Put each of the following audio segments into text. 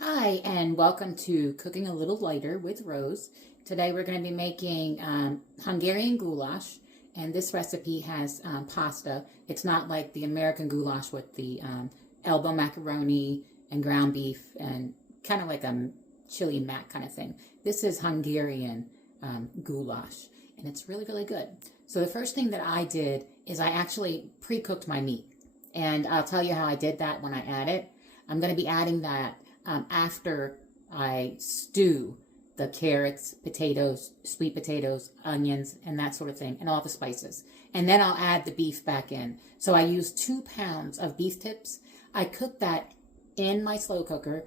Hi, and welcome to Cooking a Little Lighter with Rose. Today we're going to be making Hungarian goulash, and this recipe has pasta. It's not like the American goulash with the elbow macaroni and ground beef and kind of like a chili mac kind of thing. This is Hungarian goulash, and it's really, really good. So the first thing that I did is I actually pre-cooked my meat, and I'll tell you how I did that when I add it. I'm going to be adding that after I stew the carrots, potatoes, sweet potatoes, onions, and that sort of thing, and all the spices. And then I'll add the beef back in. So I use 2 pounds of beef tips. I cook that in my slow cooker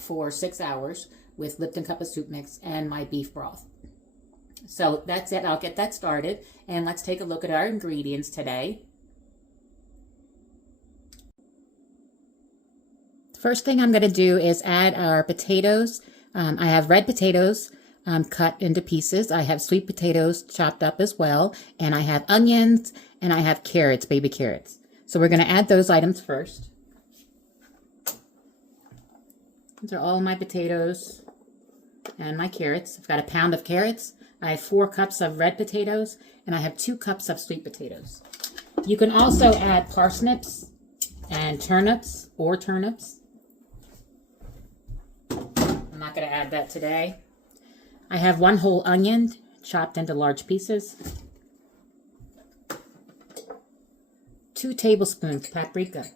for 6 hours with Lipton cup of soup mix and my beef broth. So that's it. I'll get that started. And let's take a look at our ingredients today. First thing I'm going to do is add our potatoes. I have red potatoes cut into pieces. I have sweet potatoes chopped up as well. And I have onions and I have carrots, baby carrots. So we're going to add those items first. These are all my potatoes and my carrots. I've got a pound of carrots. I have 4 cups of red potatoes and I have 2 cups of sweet potatoes. You can also add parsnips and turnips or turnips. I'm not going to add that today. I have 1 whole onion chopped into large pieces. 2 tablespoons paprika.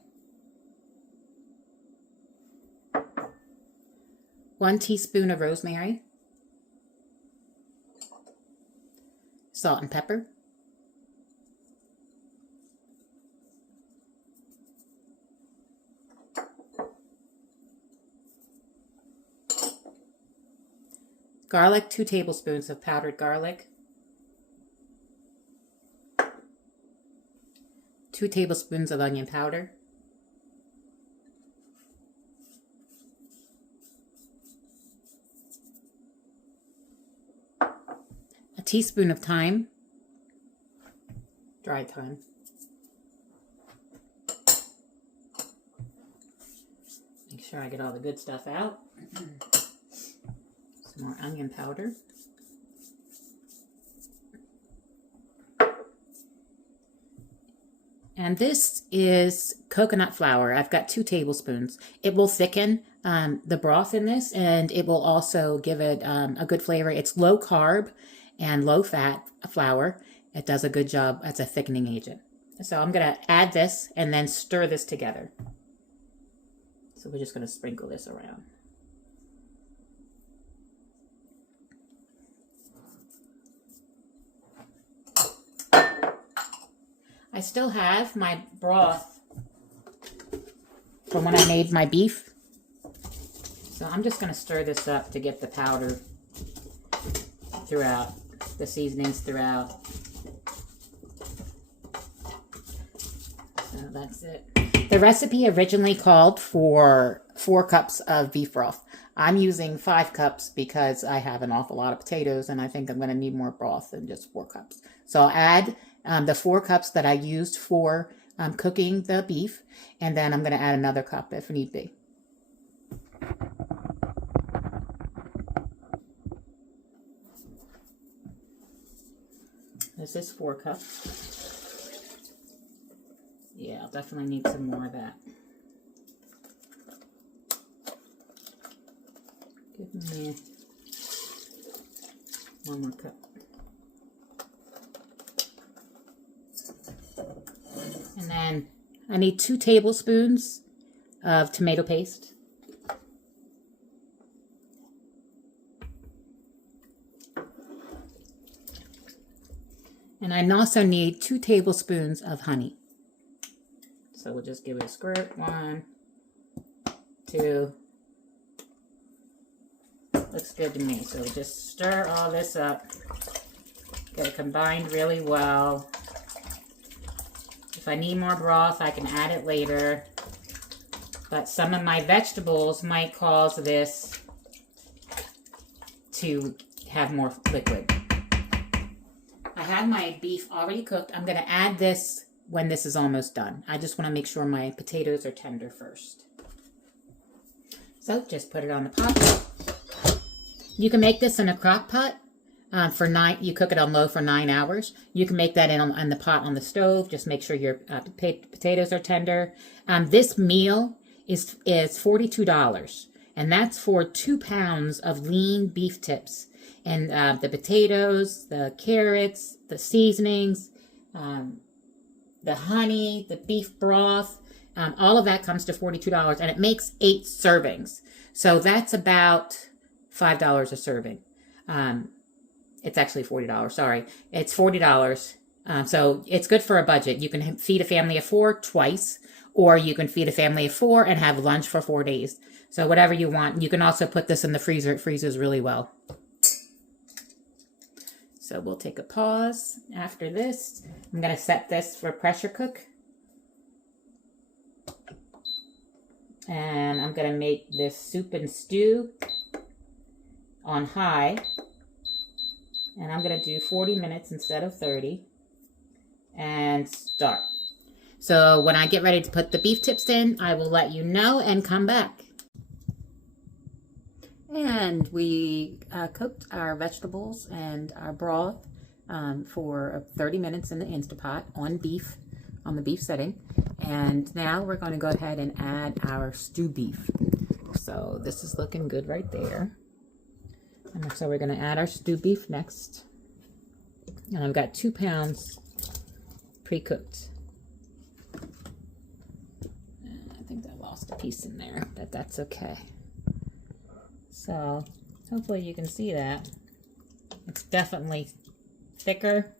1 teaspoon of rosemary. Salt and pepper. Garlic, 2 tablespoons of powdered garlic. 2 tablespoons of onion powder. A teaspoon of thyme, dried thyme. Make sure I get all the good stuff out. More onion powder. And this is coconut flour. I've got 2 tablespoons. It will thicken the broth in this, and it will also give it a good flavor. It's low carb and low fat flour. It does a good job as a thickening agent. So I'm going to add this and then stir this together. So we're just going to sprinkle this around. I still have my broth from when I made my beef. So I'm just going to stir this up to get the powder throughout, the seasonings throughout. So that's it. The recipe originally called for 4 cups of beef broth. I'm using 5 cups because I have an awful lot of potatoes and I think I'm going to need more broth than just 4 cups. So I'll add the 4 cups that I used for cooking the beef, and then I'm going to add another cup if need be. This is 4 cups. Yeah, I'll definitely need some more of that. Give me 1 more cup. And then I need 2 tablespoons of tomato paste. And I also need 2 tablespoons of honey. So we'll just give it a squirt. 1, 2. Looks good to me. So just stir all this up. Get it combined really well. If I need more broth, I can add it later. But some of my vegetables might cause this to have more liquid. I have my beef already cooked. I'm going to add this when this is almost done. I just want to make sure my potatoes are tender first. So just put it on the pot. You can make this in a crock pot for 9. You cook it on low for 9 hours. You can make that in the pot on the stove. Just make sure your potatoes are tender. This meal is $42, and that's for 2 pounds of lean beef tips. And the potatoes, the carrots, the seasonings, the honey, the beef broth, all of that comes to $42, and it makes 8 servings. So that's about $5 a serving. It's actually $40, sorry. It's $40. So it's good for a budget. You can feed a family of 4 twice, or you can feed a family of 4 and have lunch for 4 days. So whatever you want. You can also put this in the freezer. It freezes really well. So we'll take a pause after this. I'm going to set this for pressure cook. And I'm going to make this soup and stew on high. And I'm going to do 40 minutes instead of 30. And start. So when I get ready to put the beef tips in, I will let you know and come back. And we cooked our vegetables and our broth for 30 minutes in the Instapot on the beef setting. And now we're going to go ahead and add our stew beef. So this is looking good right there. And so we're going to add our stew beef next. And I've got 2 pounds pre-cooked. I think I lost a piece in there, but that's okay. So hopefully you can see that. It's definitely thicker.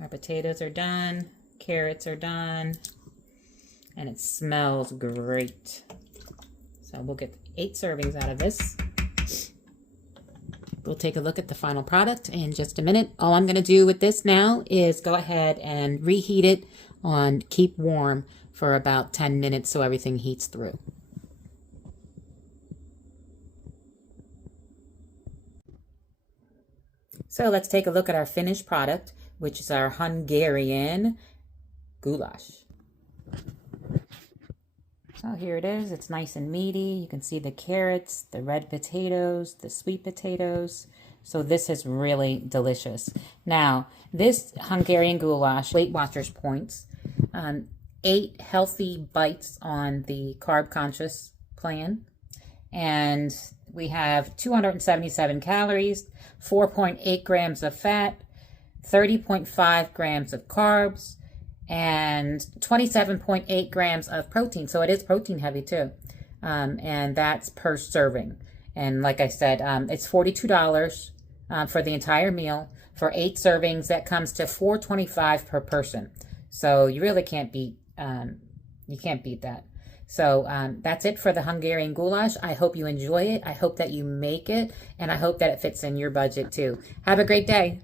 Our potatoes are done, carrots are done, and it smells great. So we'll get 8 servings out of this. We'll take a look at the final product in just a minute. All I'm going to do with this now is go ahead and reheat it on keep warm for about 10 minutes so everything heats through. So let's take a look at our finished product, which is our Hungarian goulash. So here it is. It's nice and meaty. You can see the carrots, the red potatoes, the sweet potatoes. So this is really delicious. Now, this Hungarian goulash, Weight Watchers points, 8 healthy bites on the carb conscious plan. And we have 277 calories, 4.8 grams of fat, 30.5 grams of carbs, and 27.8 grams of protein. So it is protein heavy too. And that's per serving. And like I said, it's $42 for the entire meal. For 8 servings, that comes to $4.25 per person. So you really can't beat, that. So that's it for the Hungarian goulash. I hope you enjoy it. I hope that you make it, and I hope that it fits in your budget too. Have a great day.